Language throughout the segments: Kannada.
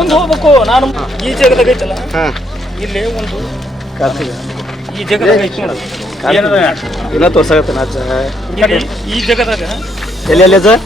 ಮುಂದೆ ಹೋಗ್ಬೇಕು. ನಾನು ಈ ಜಗದಾಗ ಐತಲ್ಲ ಇಲ್ಲಿ ಒಂದು ಈ ಜಗದಾಗ ಐತಿ ಇಲ್ಲ ತೋರ್ಸಾಗತ್ತ ಈ ಜಗದಾಗ ಎಲ್ಲಿ ಸರ್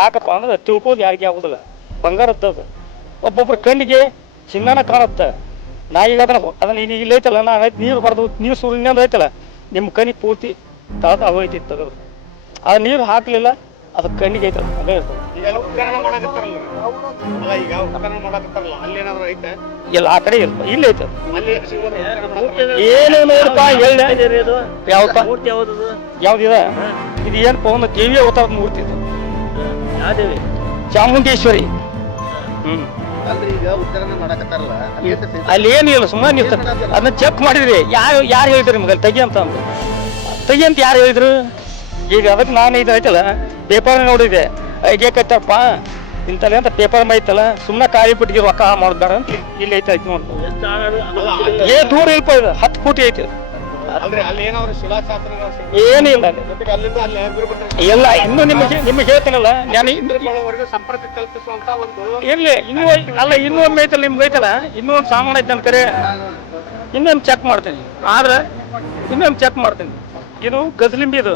ಯಾಕಪ್ಪ ಅಂದ್ರೆ ತಿಳ್ಕೋದು ಯಾರಿಗೆ ಆಗುದಿಲ್ಲ. ಬಂಗಾರದ್ದು ಒಬ್ಬೊಬ್ಬರ ಕಣ್ಣಿಗೆ ಚಿನ್ನನ ಕಾಣುತ್ತೆ. ನಾ ಈಗ ಅದನ್ನ ಇಲ್ಲಿ ಐತಲ್ಲ, ನಾ ನೀರು ಹೊಡೆದು ನೀರು ಸುರಿದ ಐತಲ್ಲ, ನಿಮ್ಮ ಕಣ್ಣಿಗೆ ಪೂರ್ತಿ ತಾತ ಹೋಯ್ತಿತ್ತು. ಅದು ಆ ನೀರು ಹಾಕಲಿಲ್ಲ, ಅದು ಕಣ್ಣಿಗೆ ಐತಲ್ಲ ಅದೇ ಇರ್ತದೆ. ಇಲ್ಲ ಆ ಕಡೆ ಇರ್ತ ಇಲ್ಲಿ ಐತೆ ಏನು ನೋಡಪ್ಪ. ಯಾವ್ದಿದೆ ಇದು ಏನಪ್ಪ ಒಂದು ದೇವಿ ಅವತಾರ ಮೂರ್ತಿ ಇದು. ಚಾಮುಂಡೇಶ್ವರಿ. ಅಲ್ಲಿ ಏನಿಲ್ಲ, ಸುಮ್ಮನೆ ಅದನ್ನ ಚೆಕ್ ಮಾಡಿದ್ರಿ. ಯಾರು ಹೇಳಿದ್ರಿ ನಿಮ್ಗೆ ತೆಗಿ ಅಂತ ಯಾರು ಹೇಳಿದ್ರು? ಈಗ ಅದಕ್ಕೆ ನಾನು ಇದು ಐತಲ್ಲ ಪೇಪರ್ ನೋಡಿದೆ, ಐಡಿಯಾಕತ್ತಪ್ಪ ಇಂತಲ್ಲ ಅಂತ ಪೇಪರ್ ಐತಲ್ಲ, ಸುಮ್ಮನೆ ಕಾಯಿ ಬಿಟ್ಟಿಗೆ ರೊಕ್ಕ ಮಾಡ್ಬೇಡ ಅಂತ ಇಲ್ಲಿ ಐತೆ ಐತಿ ನೋಡ್ಬೋದು. ದೂರ ಇಲ್ಪ ಇದು 10 ಫೂಟ್ ಐತಿ. ಏನಿಲ್ಲ ಎಲ್ಲ ಇನ್ನೂ ನಿಮಗೆ ಹೇಳ್ತೀನಲ್ಲ ನಾನು ಇರ್ಲಿ. ಇನ್ನೊಮ್ಮೆ ಐತಲ್ಲ ನಿಮ್ಗೆ ಐತಲ್ಲ, ಇನ್ನೊಂದು ಸಾಮಾನು ಐತೆ ಅಂತ ಕರೆ ಇನ್ನೊಮ್ಮೆ ಚೆಕ್ ಮಾಡ್ತೀನಿ. ಆದ್ರೆ ಇನ್ನೊಮ್ಮೆ ಚೆಕ್ ಮಾಡ್ತೀನಿ. ಇದು ಗಜಲಿಂಬಿ ಇದು.